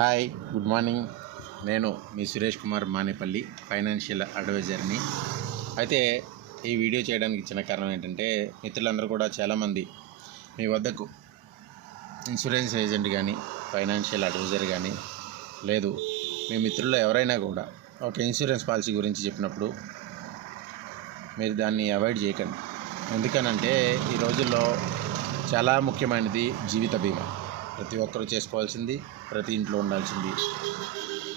Hi, good morning. నేను మీ Suresh Kumar Manepalli, financial అడ్వైజర్ని. అయితే ఈ వీడియో చేయడానికి చిన్న కారణం ఏంటంటే, మిత్రులందరూ కూడా చాలామంది మీ వద్దకు ఇన్సూరెన్స్ ఏజెంట్ కానీ, ఫైనాన్షియల్ అడ్వైజర్ కానీ, లేదు మీ మిత్రుల్లో ఎవరైనా కూడా ఒక ఇన్సూరెన్స్ పాలసీ గురించి చెప్పినప్పుడు మీరు దాన్ని అవాయిడ్ చేయకండి. ఎందుకనంటే ఈ రోజుల్లో చాలా ముఖ్యమైనది జీవిత బీమా. ప్రతి ఒక్కరూ చేసుకోవాల్సింది, ప్రతి ఇంట్లో ఉండాల్సింది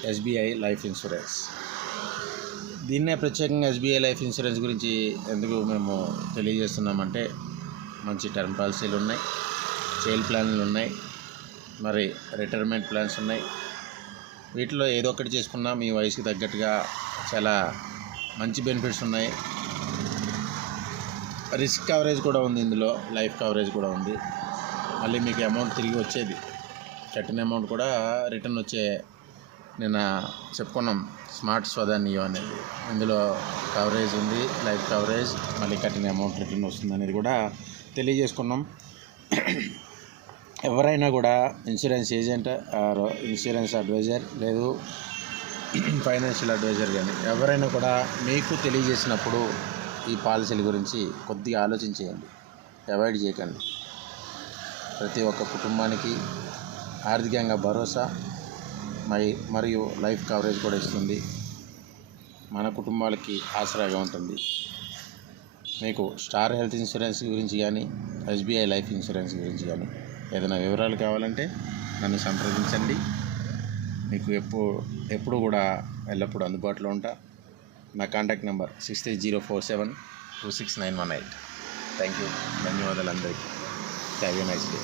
ఎస్బీఐ లైఫ్ ఇన్సూరెన్స్. దీన్నే ప్రత్యేకంగా ఎస్బీఐ లైఫ్ ఇన్సూరెన్స్ గురించి ఎందుకు మేము తెలియజేస్తున్నామంటే, మంచి టర్మ్ పాలసీలు ఉన్నాయి, చైల్డ్ ప్లాన్లు ఉన్నాయి, మరి రిటైర్మెంట్ ప్లాన్స్ ఉన్నాయి. వీటిలో ఏదో ఒకటి చేసుకున్నా మీ వయసుకి తగ్గట్టుగా చాలా మంచి బెనిఫిట్స్ ఉన్నాయి. రిస్క్ కవరేజ్ కూడా ఉంది, ఇందులో లైఫ్ కవరేజ్ కూడా ఉంది. మళ్ళీ మీకు అమౌంట్ తిరిగి వచ్చేది, కట్టిన అమౌంట్ కూడా రిటర్న్ వచ్చే, నిన్న చెప్పుకున్నాం స్మార్ట్ స్వదా నియో అనేది. ఇందులో కవరేజ్ ఉంది, లైఫ్ కవరేజ్, మళ్ళీ కట్టిన అమౌంట్ రిటర్న్ వస్తుంది అనేది కూడా తెలియజేసుకున్నాం. ఎవరైనా కూడా insurance agent or insurance adviser, లేదు ఫైనాన్షియల్ అడ్వైజర్ కానీ ఎవరైనా కూడా మీకు తెలియజేసినప్పుడు ఈ పాలసీల గురించి కొద్దిగా ఆలోచించేయండి, అవాయిడ్ చేయకండి. ప్రతి ఒక్క కుటుంబానికి ఆర్థికంగా భరోసా మరియు లైఫ్ కవరేజ్ కూడా ఇస్తుంది. మన కుటుంబాలకి ఆసరాగా ఉంటుంది. మీకు స్టార్ హెల్త్ ఇన్సూరెన్స్ గురించి కానీ, ఎస్బీఐ లైఫ్ ఇన్సూరెన్స్ గురించి కానీ ఏదైనా వివరాలు కావాలంటే నన్ను సంప్రదించండి. మీకు ఎప్పుడు కూడా ఎల్లప్పుడూ అందుబాటులో ఉంటా. నా కాంటాక్ట్ నెంబర్ 6304726918. థ్యాంక్ యూ, ధన్యవాదాలు అందరికీ. Have a nice day.